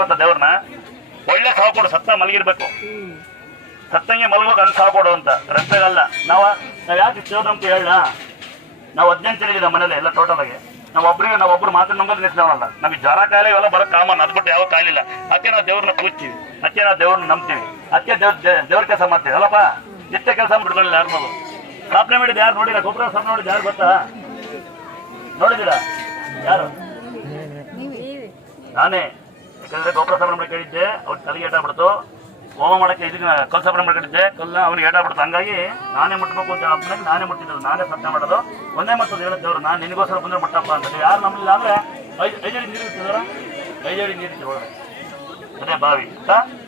ಮತ್ತೆ ದೇವ್ರನ್ನ ಒಳ್ಳೆ ಸಾವು ಕೊಡು ಸತ್ತ ಮಲಗಿರ್ಬೇಕು. ಸತ್ತಂಗೆ ಮಲಗಬೇಕು ಅಂತ ಸಾವು ಕೊಡು ಅಂತ. ರಸ್ತೆಗಲ್ಲ. ನಾವ ನಾವ್ ಯಾಕೆ ಅಂತ ಹೇಳ ನಾವು ಹದಿನೆಂಟು ಜನ ನಮ್ಮ ಮನೇಲಿ ಎಲ್ಲ ಟೋಟಲ್ ಆಗಿ. ನಾವು ಒಬ್ರಿಗೆ ನಾವು ಒಬ್ರು ಮಾತ್ರ ನಂಬೋದು ನಿಲ್ಸೋಣಲ್ಲ ನಮಗೆ ಜ್ವರ ಕಾಯಿಲೆ ಇವೆಲ್ಲ ಬರೋ ಕಾಮನ್ ಅದ್ಬಿಟ್ಟು ಯಾವ ಕಾಯಿಲಿಲ್ಲ. ಅತ್ತೆ ನಾವು ದೇವ್ರನ್ನ ಪೂಜ್ತೀವಿ. ಅದಕ್ಕೆ ನಾವು ದೇವ್ರನ್ನ ನಂಬ್ತೀವಿ. ಅದಕ್ಕೆ ದೇವ್ರ ದೇವ್ರ ಕೆಲಸ ಮಾಡ್ತೀವಿ. ಅಲ್ಲಪ್ಪ ನಿತ್ಯ ಕೆಲಸ ಬಿಡ್ಕೊಳ್ಳಿಲ್ಲ ಯಾರು ನಾವು? ಸ್ಥಾಪನೆ ಮಾಡಿದ ಯಾರು ನೋಡಿಲ್ಲ? ಗೊಬ್ಬರ ಸ್ಥಾಪನೆ ಮಾಡಿದ್ದು ಯಾರು ಗೊತ್ತಾ? ನೋಡಿದಿರಾ ಯಾರು? ನಾನೇ. ಗೋಪುರ ಸ್ಥಾಪನೆ ಮಾಡಿ ಕೇಳಿದ್ದೆ ಅವ್ರ ತಲೆಗೆ ಬಿಡ್ತು ಹೋಮ ಮಾಡಕ್ಕೆ ಇದಕ್ಕೆ ಕಲ್ ಸ್ಥಾಪನೆ ಮಾಡ್ಕೊಂಡಿದ್ದೆ ಕಲ್ಲ ಅವ್ನಿಗೆ ಬಿಡ್ತು ಹಂಗಾಗಿ ನಾನೇ ಮುಟ್ಬೇಕು ಅಂತ ನಾನೇ ಮುಟ್ಟಿದ್ದು ನಾನೇ ಸತ್ಯ ಮಾಡೋದು. ಒಂದೇ ಮತ್ತೊಂದು ಹೇಳಿದ್ದವ್ರು ನಾನು ನಿನಗೋಸ್ಕರ ಬಂದ್ರೆ ಮುಟ್ಟಪ್ಪ ಅಂತ ಯಾರು ನಮ್ಮಲ್ಲಿ ಅಂದ್ರೆ ಐದು ನೀರು ಇರ್ತದರ ಐದಡಿ ನೀರು ಒಳಗೆ ಅದೇ ಬಾವಿ?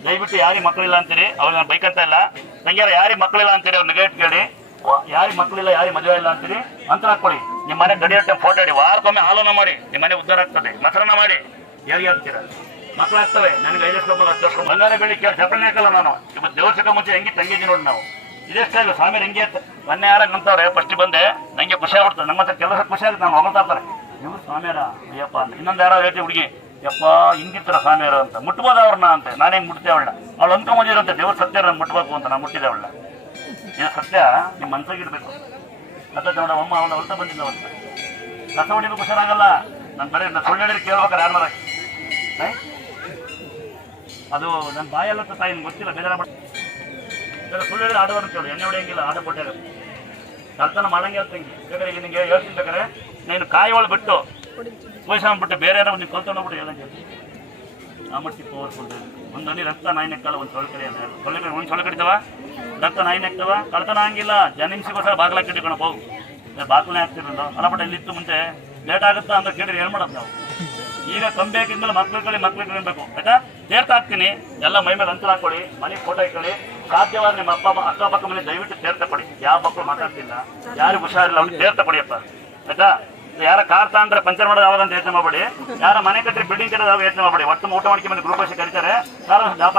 ದಯವಿಟ್ಟು ಯಾರಿಗೆ ಮಕ್ಕಳಿಲ್ಲ ಅಂತೀರಿ ಅವ್ರು ನಾನು ಬೈಕ್ ಅಂತ ಇಲ್ಲ. ನಂಗೆ ಯಾರಿಗೆ ಮಕ್ಕಳಿಲ್ಲ ಅಂತೀರಿ ಅವ್ರು ನೆಗೆಟ್ ಕೇಳಿ. ಯಾರಿಗೆ ಮಕ್ಕಳಿಲ್ಲ ಯಾರಿಗೆ ಮದುವೆ ಇಲ್ಲ ಅಂತೀರಿ, ಅಂತ ಹಾಕೊಳ್ಳಿ ನಿಮ್ಮ ಮನೆ ಗಡಿಯಟ್ಟೆ ಫೋಟೋ ಇಡಿ ವಾರಕ್ಕೊಮ್ಮೆ ಆಲೋನ ಮಾಡಿ. ನಿಮ್ಮ ಮನೆ ಉದ್ಧಾರ ಆಗ್ತದೆ. ಮಸರಣ ಮಾಡಿ. ಯಾರಿಗೆ ಹಾಕ್ತೀರ ಮಕ್ಕಳಾಗ್ತವೆ. ನನಗೆ ಐದು ಲಕ್ಷ ಹತ್ತು ಲಕ್ಷ ಬಂಗಾರ ಬೆಳಿ ಕೇಳಿ ಹಾಕಲ್ಲ ನಾನು. ಇವತ್ತು ದೇವಸ್ಥಾನ ಮುಂಚೆ ಹೆಂಗೆ ತಂಗಿದ್ವಿ ನೋಡಿ ನಾವು. ಇದೇ ಸ್ಟೈಲ್ ಸ್ವಾಮಿ ಹೆಂಗೆ ಅಂತ ಮೊನ್ನೆ ಯಾರ ನಂತವ್ರೆ ಫಸ್ಟ್ ಬಂದೆ. ನಂಗೆ ಖುಷಿ ಆಗ್ಬಿಡ್ತದೆ. ನಮ್ಮ ಹತ್ರ ಕೆಲಸ ಖುಷಿ ಆಗುತ್ತೆ. ನಾನು ಹೊಗಳ್ತಾ ಇರ್ತಾರೆ. ನೀವು ಸ್ವಾಮಿಯಾರ? ಅಯ್ಯಪ್ಪ ಅಂತ. ಇನ್ನೊಂದು ಯಾರೋ ಹೇಳ್ತಿ ಹುಡುಗಿ, ಯಪ್ಪ, ಹಿಂಗಿರ್ತಾರ ಸ್ವಾಮಿಯರು ಅಂತ. ಮುಟ್ಬೋದ ಅವ್ರನ್ನ ಅಂತ. ನಾನೇ ಮುಟ್ತೆ ಅವಳ ಅವಳು ಅನ್ಕೊಂಬಂದಿರಂತೆ ದೇವ್ರ ಸತ್ಯ ನಾನು ಮುಟ್ಬೇಕು ಅಂತ. ನಾನು ಮುಟ್ಟಿದೆ ಅವಳ ಇದು ಸತ್ಯ. ನಿಮ್ಮ ಇರಬೇಕು. ಸತ್ಯ ನೋಡ ಅಮ್ಮ ಅವಳ ಹೊರತ ಬಂದಿದ್ದ ಅವತ್ತು ಕಸ ಹೊಡಿಬೇಕು ಹುಷಾರಾಗಲ್ಲ. ನನ್ನ ಬರೀ ಸುಳ್ಳು ಹೇಳಿದ್ರೆ ಕೇಳ್ಬೇಕಾರೆ ಯಾರು ಅದು ನನ್ನ ಬಾಯಲ್ಲ ತಾಯಿ ಗೊತ್ತಿಲ್ಲ, ಬೇಜಾರ ಮಾಡಿ ಸುಳ್ಳು ಹೇಳಿದ್ರೆ ಆಡೋದು ಕೇಳು ಎಣ್ಣೆ ಹೊಡೆಯಂಗಿಲ್ಲ ಆಟ ಕೊಟ್ಟೆ ಕಳ್ತನ ಮಾಡಂಗೆ ತಂಗಿ ಬೇಕಾದ್ರೆ ಈಗ ನಿಂಗೆ ಹೇಳ್ತೀನಿ ಬೇಕಾದ್ರೆ, ನೀನು ಕಾಯಿ ಒಳಗೆ ಬಿಟ್ಟು ಬಿಟ್ಟು ಬೇರೆ ಯಾರೋ ನೀವು ಕಲ್ತ್ಕೊಂಡು ಹೋಗ್ಬಿಟ್ಟು ಹೇಳಂಗೆ ಆ ಮಟ್ಟಿಗೆ ಪವರ್ಫುಲ್ ಒಂದು ಹನಿ ರಕ್ತ ನಾಯಿ ನೆಕ್ಕಲ್ಲ ಒಂದು ಸೊಳ್ಳೆ ಕಡೆ ಸೊಳ್ಳೆ ಕಡೆ ಒಂದು ಸೊಳ್ಳೆ ಕಡಿತವ? ರಕ್ತ ನಾಯಿ ನೆಕ್ತವ ಕಳ್ತನ ಹಂಗಿಲ್ಲ. ಜನಿಮ್ಸಿಗೋಸ್ಕರ ಬಾಗಿಲ ಕಟ್ಟಿಕೊಂಡು ಹೋಗು. ಬಾಗಿಲೇ ಹಾಕ್ತಿರಲ್ಲ? ಅಲ್ಲ ಬಟ್ ಇಲ್ಲಿತ್ತು ಮುಂಚೆ. ಲೇಟ್ ಆಗುತ್ತಾ ಅಂತ ಕೇಳಿದ್ರೆ ಏನು ಮಾಡೋದು ನಾವು? ಈಗ ತಂಬೇಕಿದ್ಮೇಲೆ ಮಕ್ಳು ಕಳಿ ಮಕ್ಳು ಕಳಿಬೇಕು ಆಯ್ತಾ? ಸೇರ್ತಾ ಹಾಕ್ತೀನಿ ಎಲ್ಲ ಮೈ ಮೇಲೆ ಅಂತರ ಹಾಕೊಳ್ಳಿ, ಮನೆ ಫೋಟೋ ಇಟ್ಕೊಳ್ಳಿ. ಸಾಧ್ಯವಾದ್ರೆ ನಿಮ್ಮ ಅಪ್ಪ ಅಕ್ಕಪಕ್ಕ ಮನೆ ದಯವಿಟ್ಟು ಸೇರ್ತಾ ಕೊಡಿ. ಯಾವ ಮಕ್ಕಳು ಮಾತಾಡ್ತಿಲ್ಲ. ಯಾರಿಗೂ ಹುಷಾರಿಲ್ಲ ಅವ್ನಿಗೆ ಸೇರ್ತಾ ಕೊಡಿಯಪ್ಪ ಆಯ್ತಾ? ಯಾರ ಕಾರ್ ತಗೊಂಡ್ರೆ ಪಂಚರ್ ಮಾಡೋದು ಯಾವಾಗ ಅಂತ ಯೋಚನೆ ಮಾಡಬೇಡಿ. ಯಾರ ಮನೆ ಕಟ್ಟಿ ಬಿಲ್ಡಿಂಗ್ ಕಟ್ಟೋದು ಯಾವಾಗ ಯೋಚನೆ ಮಾಡಬೇಡಿ. ಒಟ್ಟು ಊಟ ಮಾಡ್ಕೊಂಡು ಗ್ರೂಪ್ ಕರೀತಾರೆ. ಯಾರು ಜಾಬ್